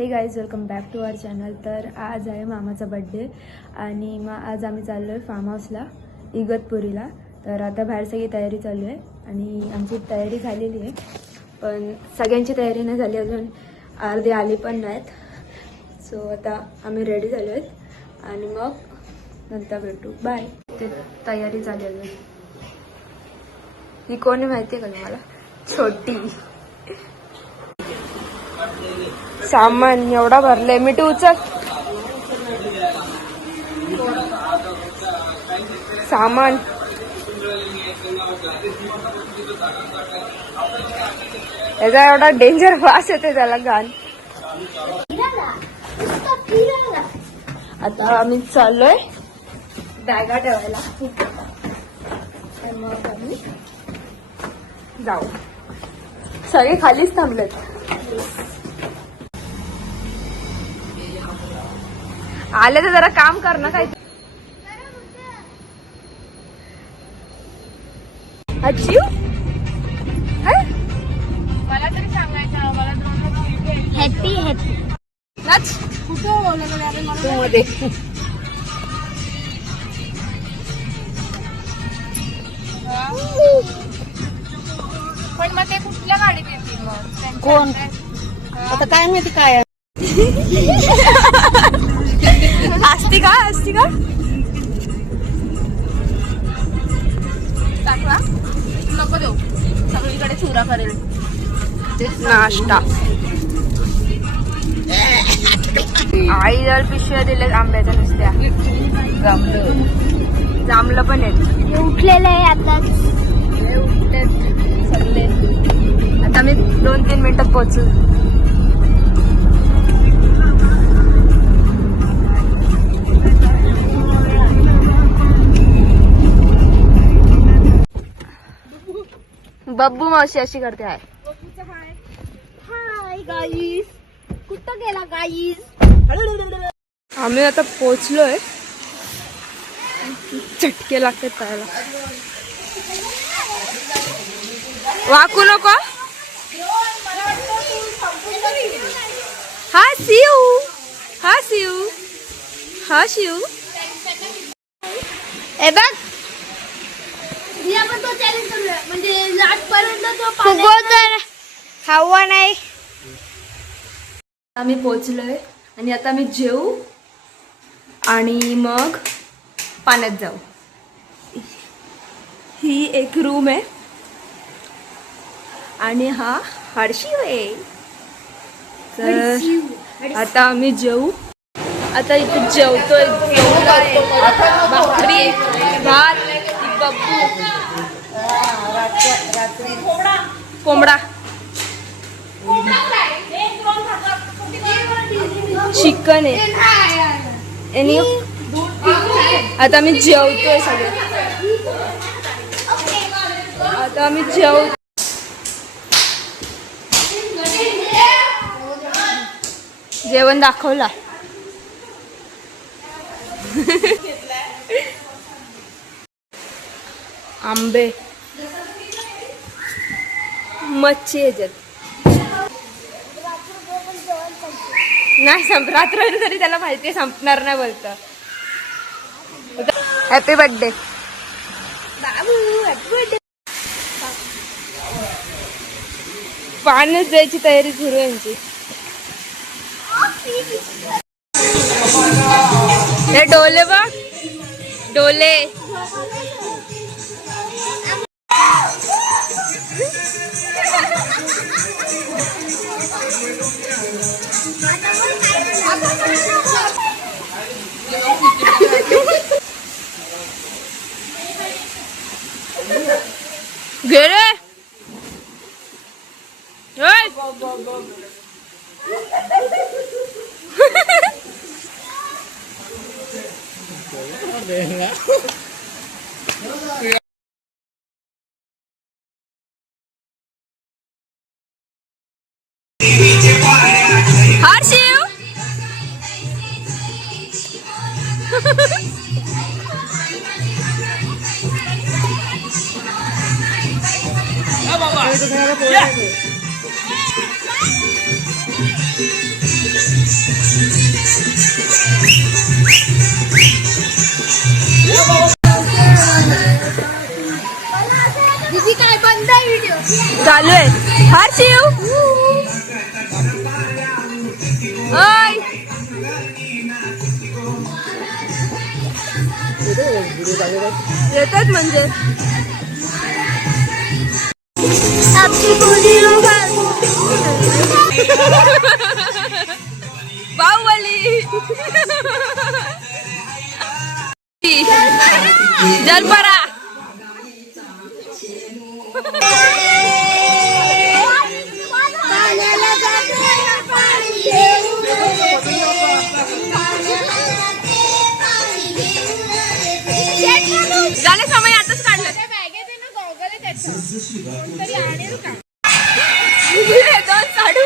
हे guys, welcome back to our channel. तर आज आहे मामाचा बड्डे आणि आज आम्ही चाललो आहे फार्म हाऊसला इगतपुरीला. तर आता बाहेर सगळी तयारी चालू आहे आणि आमची तयारी झालेली आहे, पण सगळ्यांची तयारी नाही झाली अजून, अर्धे आली पण नाहीत. सो आता आम्ही रेडी झालो आहेत आणि मग नंतर भेटू. बाय. ते तयारी झालेली आहे. ही कोणी माहिती आहे का तुम्हाला? छोटी. सामान एवढा भरले. मिठू उचल सामान. याचा एवढा डेंजर वास येते त्याला घाण. आता आम्ही चाललोय बॅगा ठेवायला, मग आम्ही जाऊ. सगळे खालीच थांबलेत. आले तर जरा काम कर ना काही. अचिव मला तरी सांगायचं. मला हॅपी हॅपी नाच. कुठं बोलायला मध्ये पण मग ते कुठल्या गाडीत येतील मग? कोण आता काय माहिती काय असती का टाकवा नको देऊ. सगळीकडे चुरा करेल नाश्ता. आई जर पिशव्या दिल्या आंब्याच्या नुसत्या. जांभलं पण आहेत. उठलेलं आहे आता. उठले सगळे. आता मी 2-3 मिनिटात पोहोचू. बब्बू मावशी अशी करते आहे. Hi guys. कुठं गेला गाईस? आम्ही आता पोहोचलोय. चटके लागतात पायाला. वाकू नको. हा शिव. हा शिव. हा शिव. ए बघ, आपण तो चॅलेंज करूया. म्हणजे लाटपर्यंत हवा नाही. आम्ही पोहोचलोय आणि आता आम्ही जेवू आणि मग पाण्यात जाऊ. ही एक रूम आहे आणि हा हर्षी आहे. तर आता आम्ही जेवू. आता इथे जेवतोय. भाकरी भात बब्बू कोंबडा चिकन आहे. आता आम्ही जेवतोय सगळे. आता आम्ही जेवण दाखवला. आंबे मच्छी याच्यात नाही रात्र तरी त्याला माहिती संपणार नाही बोलतं. हॅपी बर्थडे बाबू. Happy birthday. पाण्यात जायची तयारी सुरू यांची. हे डोले बघ, डोले. गेले हर्षिव. दीदी काय बंद आहे व्हिडिओ चालू आहे. हार शिव ओय येतात म्हणजे बाहुबली जलपरा झाले समय आताच काढलं दोन साडू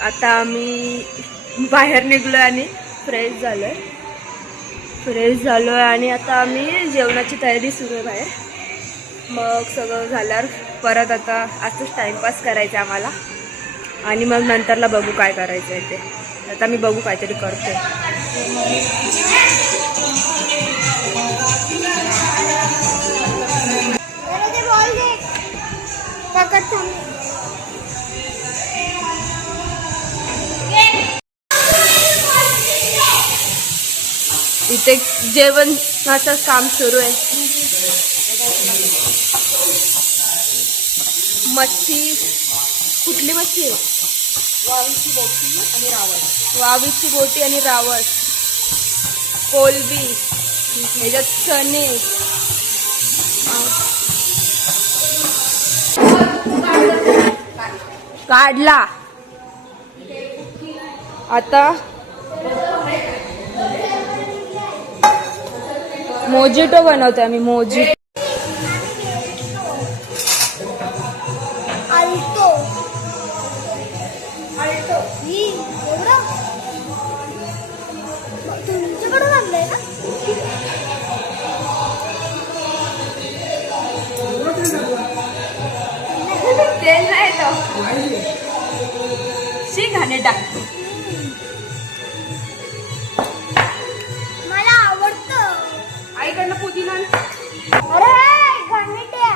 आता आम्ही बाहेर निघलोय आणि फ्रेश झालोय आणि आता आम्ही जेवणाची तयारी सुरू आहे बाहेर. मग सगळं झाल्यावर परत आता असंच टाइमपास करायचं आम्हाला आणि मग नंतरला बघू काय करायचं आहे ते. आता मी बघू काहीतरी करते. इथे जेवणाचं काम सुरू आहे. मच्छी कुठली मच्छी आहे? वावीची बोटी आणि रावस, कोलबी, ह्याच्यात चणे, काढला. आता मोजिटो बनवते आम्ही. मोजिटो तुमच्याकडून आणलंय ना? तेल नाही तो घाणे टाक. मला आवडतं. आईकडनं पुदिना. अरे घाणेट्या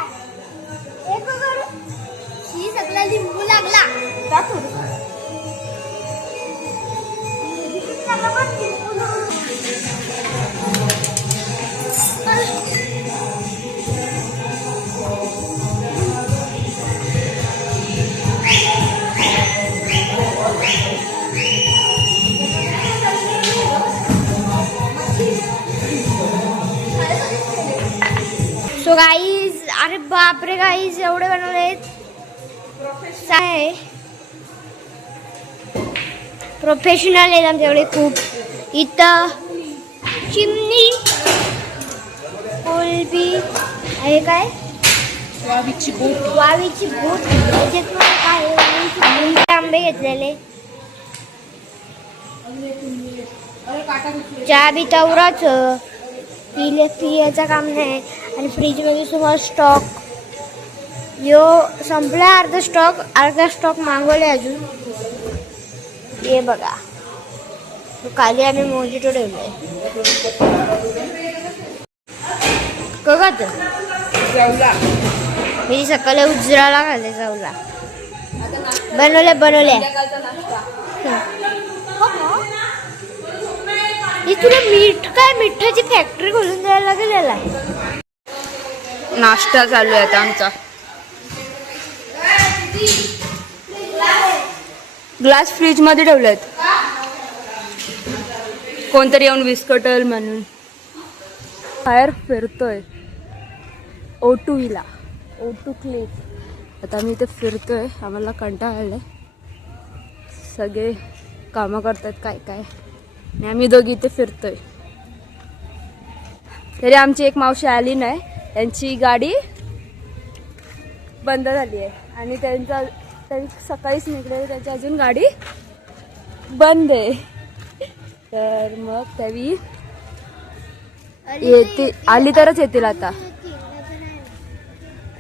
एक करू शी सगळा लिंबू लागला. टाकू सो गाईज, अरे बापरे गाईज, एवढे बनवले. प्रोफेशनल आहेत आमच्याकडे खूप. इथं चिमणी, कोलबी आहे, काय वावीची भूत. त्याच्यात मला काय आंबे घेतलेले. चहा बी तवराच, पियाचं काम नाही. आणि फ्रीजमध्ये तुम्हाला स्टॉक यो संपला. अर्धा स्टॉक मागवले अजून. हे बघा, खाली आम्ही मोजिटो ठेवलोय. जेवला मी सकाळी उजराला खाल्ले. जाऊला बनवले. तुला मिठाची फॅक्टरी खोलून द्यायला लागेल याला. नाश्ता चालू आहे आता आमचा. ग्लास फ्रीज मध्ये ठेवलेत. कोणतरी येऊन विस्कटल म्हणून. बाहेर फिरतोय O2 क्लिफ. आता आम्ही इथे फिरतोय. आम्हाला कंटाळा आलाय. सगळे कामं करतात काय आणि आम्ही दोघी इथे फिरतोय. तरी आमची एक मावशी आली नाही. त्यांची गाडी बंद झाली आहे आणि त्यांनी सकाळीच निघले. त्यांची अजून गाडी बंद आहे. तर मग त्यावेळी येते आली तरच येतील आता.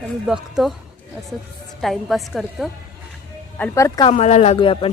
तर मी बघतो असंच टाइमपास करतो आणि परत कामाला लागूया आपण.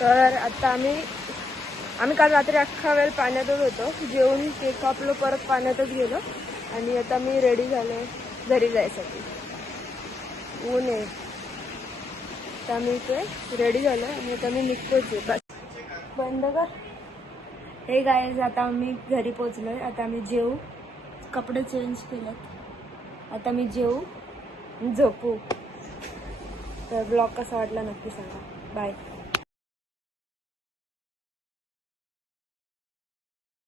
तर आता आम्ही काल रात्री अख्खा वेळ पाण्यातच होतो. जेवून केक कापलो, परत पाण्यातच गेलो आणि आता मी रेडी झालो घरी जायसाठी. ऊन आहे तर आम्ही इथे रेडी झालो आणि आता मी निघतोच आहे. बस बंद कर. हे गाईज आता आम्ही घरी पोचलोय. आता आम्ही जेवू, कपडे चेंज केलेत. आता मी जेवू झोपू. तर ब्लॉग कसा वाटला नक्की सांगा. बाय.